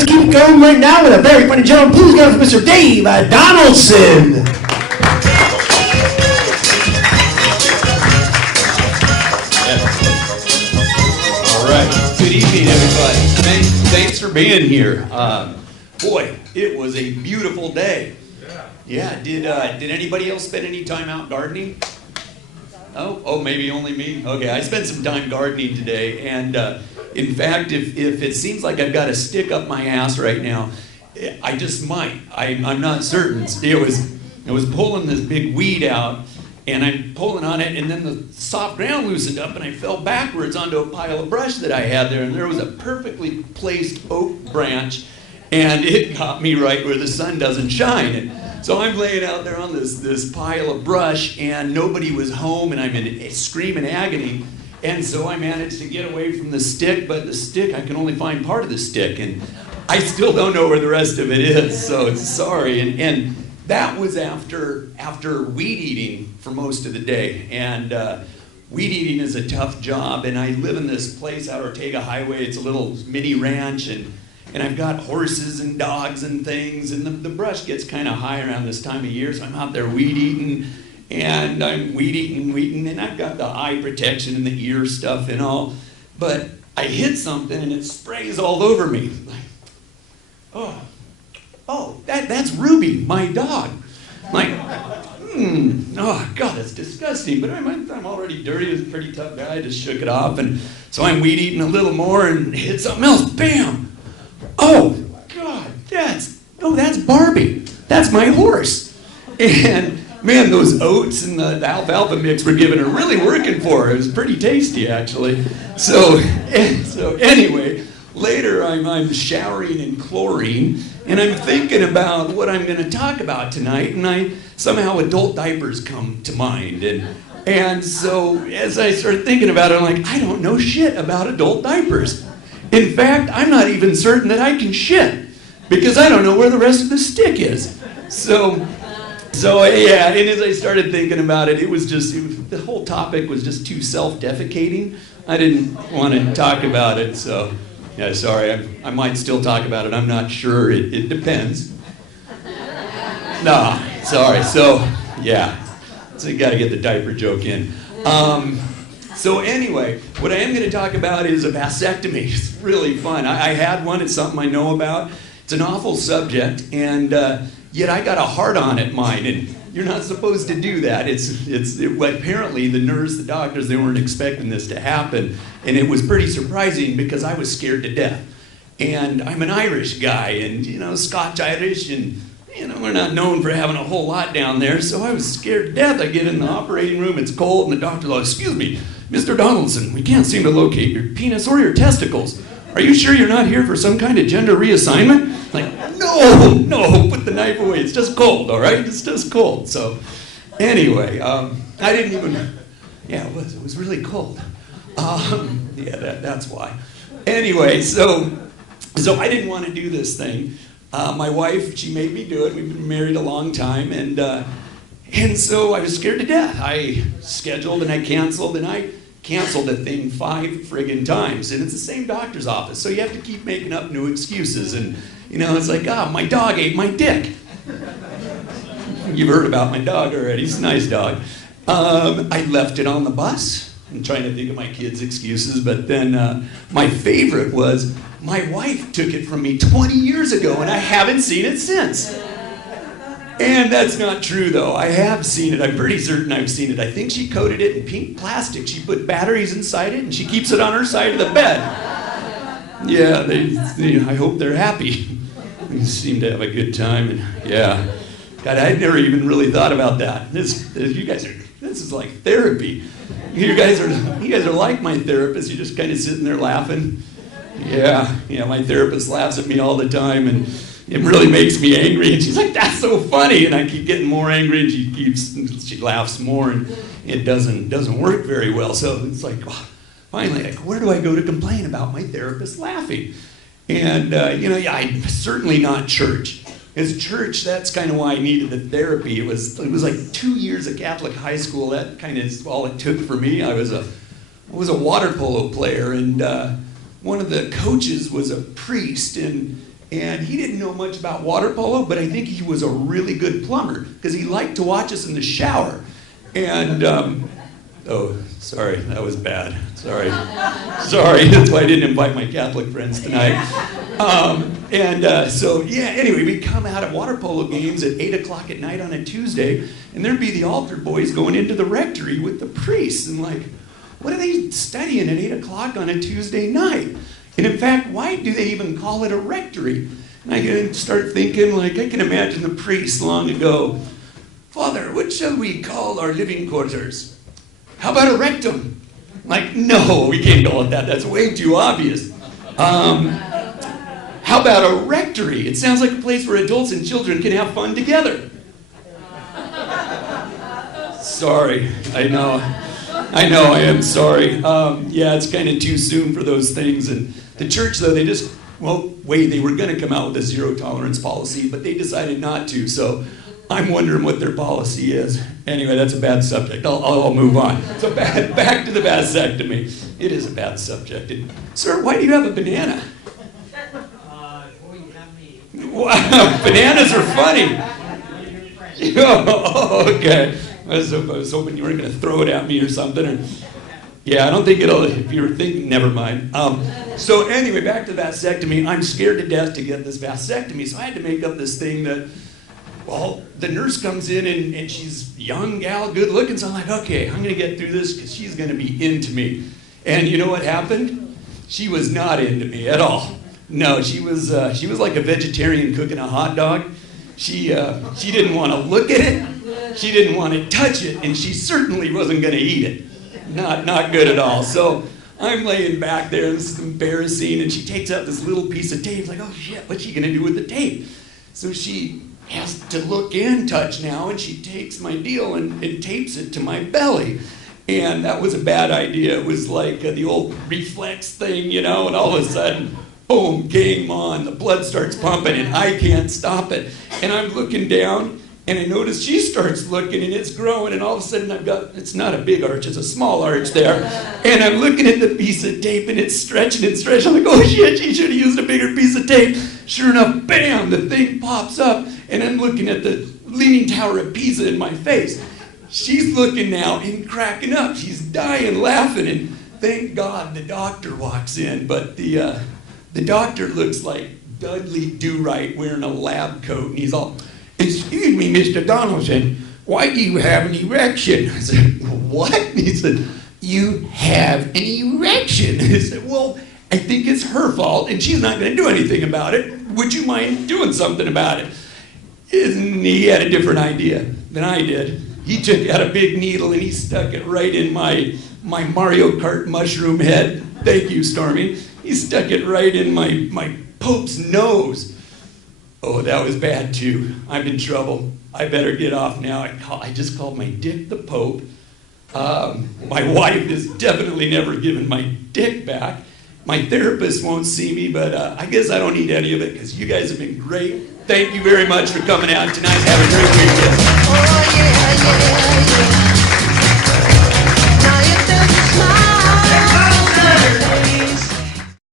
let's keep going right now with a very funny gentleman. Please go for Mr. Dave Donaldson. All right. Good evening, everybody. Thanks for being here. Boy, it was a beautiful day. Yeah. Did anybody else spend any time out gardening? Oh, maybe only me? Okay, I spent some time gardening today, and in fact, if it seems like I've got a stick up my ass right now, I just might. I'm not certain. I was pulling this big weed out, and I'm pulling on it, and then the soft ground loosened up, and I fell backwards onto a pile of brush that I had there, and there was a perfectly placed oak branch, and it got me right where the sun doesn't shine. And so I'm laying out there on this pile of brush, and nobody was home, and I'm in screaming agony. And so I managed to get away from the stick, but the stick, I can only find part of the stick, and I still don't know where the rest of it is, so sorry. And that was after weed eating for most of the day. And weed eating is a tough job, and I live in this place out Ortega Highway. It's a little mini ranch, and I've got horses and dogs and things, and the brush gets kind of high around this time of year, so I'm out there weed eating, and I'm weed eating, and I've got the eye protection and the ear stuff and all, but I hit something and it sprays all over me. Like, that's Ruby, my dog. Like, oh God, that's disgusting, but I'm already dirty. It's a pretty tough guy. I just shook it off, and so I'm weed eating a little more and hit something else. Bam! Oh God, that's Barbie. That's my horse. And man, those oats and the alfalfa mix we're giving her really working for her. It was pretty tasty, actually. So anyway, later I'm showering in chlorine, and I'm thinking about what I'm going to talk about tonight, and somehow adult diapers come to mind. And so as I start thinking about it, I'm like, I don't know shit about adult diapers. In fact, I'm not even certain that I can shit, because I don't know where the rest of the stick is. So yeah, and as I started thinking about it, the whole topic was just too self-defecating. I didn't want to talk about it, so yeah, sorry, I might still talk about it. I'm not sure. It depends. Nah, sorry. So yeah, so you got to get the diaper joke in. So anyway, what I am going to talk about is a vasectomy. It's really fun. I had one. It's something I know about. It's an awful subject, and yet I got a hard-on at mine, and you're not supposed to do that. Apparently the doctors, they weren't expecting this to happen, and it was pretty surprising because I was scared to death. And I'm an Irish guy, and Scotch-Irish, and we're not known for having a whole lot down there, so I was scared to death. I get in the operating room, it's cold, and the doctor's like, "Excuse me, Mr. Donaldson, we can't seem to locate your penis or your testicles. Are you sure you're not here for some kind of gender reassignment?" Like, no, put the knife away. It's just cold, all right? It's just cold. So anyway, I didn't even, yeah, it was really cold. Yeah, that's why. Anyway, so I didn't want to do this thing. My wife, she made me do it. We've been married a long time, and so I was scared to death. I scheduled and I canceled, and I canceled the thing 5 friggin' times, and it's the same doctor's office, so you have to keep making up new excuses, and it's like, my dog ate my dick. You've heard about my dog already. He's a nice dog. I left it on the bus. I'm trying to think of my kids' excuses, but then my favorite was, my wife took it from me 20 years ago, and I haven't seen it since. And that's not true, though. I have seen it. I'm pretty certain I've seen it. I think she coated it in pink plastic. She put batteries inside it, and she keeps it on her side of the bed. Yeah, I hope they're happy. They seem to have a good time, and yeah. God, I'd never even really thought about that. This is like therapy. You guys are like my therapist. You're just kind of sitting there laughing. Yeah, my therapist laughs at me all the time, and it really makes me angry, and she's like, "That's so funny," and I keep getting more angry, and she laughs more, and it doesn't work very well. So it's like, finally, like, where do I go to complain about my therapist laughing? And I'm certainly not church. As church, that's kind of why I needed the therapy. It was like 2 years of Catholic high school. That kind of is all it took for me. I was a water polo player, and one of the coaches was a priest, and And he didn't know much about water polo, but I think he was a really good plumber because he liked to watch us in the shower. And, oh, sorry, that was bad. Sorry, that's why I didn't invite my Catholic friends tonight. So, yeah, anyway, we'd come out of water polo games at 8 o'clock at night on a Tuesday, and there'd be the altar boys going into the rectory with the priests, and like, what are they studying at 8 o'clock on a Tuesday night? And in fact, why do they even call it a rectory? And I can start thinking, like, I can imagine the priests long ago. Father, what shall we call our living quarters? How about a rectum? Like, no, we can't call it that. That's way too obvious. How about a rectory? It sounds like a place where adults and children can have fun together. Sorry, I know, I am sorry. Yeah, it's kind of too soon for those things. And the church, though, they were going to come out with a zero tolerance policy, but they decided not to. So I'm wondering what their policy is. Anyway, that's a bad subject. I'll move on. So back to the vasectomy. It is a bad subject. And, sir, why do you have a banana? Wow, bananas are funny. Oh, okay. I was hoping you weren't going to throw it at me or something. Yeah, I don't think it'll, if you were thinking, never mind. So anyway, back to vasectomy. I'm scared to death to get this vasectomy, so I had to make up this thing that, well, the nurse comes in and she's a young gal, good looking, so I'm like, okay, I'm going to get through this because she's going to be into me. And you know what happened? She was not into me at all. No, she was like a vegetarian cooking a hot dog. She didn't want to look at it, she didn't want to touch it, and she certainly wasn't going to eat it. Not good at all. So I'm laying back there, and this is embarrassing, and she takes out this little piece of tape. Like, oh shit, what's she going to do with the tape? So she has to look and touch now, and she takes my deal and tapes it to my belly. And that was a bad idea. It was like the old reflex thing, you know, and all of a sudden, boom, game on. The blood starts pumping, and I can't stop it. And I'm looking down, and I notice she starts looking, and it's growing, and all of a sudden it's not a big arch, it's a small arch there. And I'm looking at the piece of tape, and it's stretching and stretching. I'm like, oh shit, she should have used a bigger piece of tape. Sure enough, bam, the thing pops up, and I'm looking at the Leaning Tower of Pisa in my face. She's looking now and cracking up. She's dying laughing, and thank God the doctor walks in. But the doctor looks like Dudley Do-Right wearing a lab coat, and he's all, excuse me, Mr. Donaldson, why do you have an erection? I said, what? He said, you have an erection. I said, well, I think it's her fault, and she's not going to do anything about it. Would you mind doing something about it? And he had a different idea than I did. He took out a big needle, and he stuck it right in my Mario Kart mushroom head. Thank you, Stormy. He stuck it right in my Pope's nose. Oh, that was bad too. I'm in trouble. I better get off now. I just called my dick the Pope. My wife is definitely never giving my dick back. My therapist won't see me, but I guess I don't need any of it because you guys have been great. Thank you very much for coming out tonight. Have a great weekend. Oh, yeah, yeah, yeah.